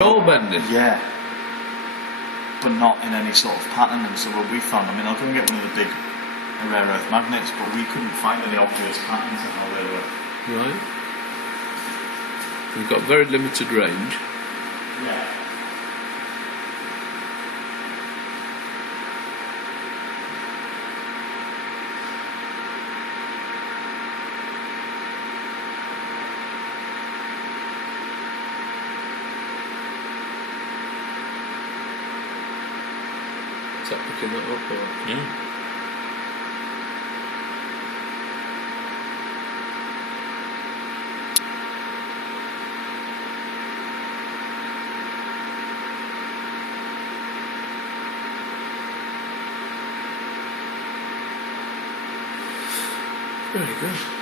All bending? Yeah. But not in any sort of pattern, and so what we found, I mean, I'll go and get one of the big rare earth magnets, but we couldn't find any obvious patterns of how they were. Right. They've got very limited range. Yeah. Is that picking that up? Or? Yeah. Very good.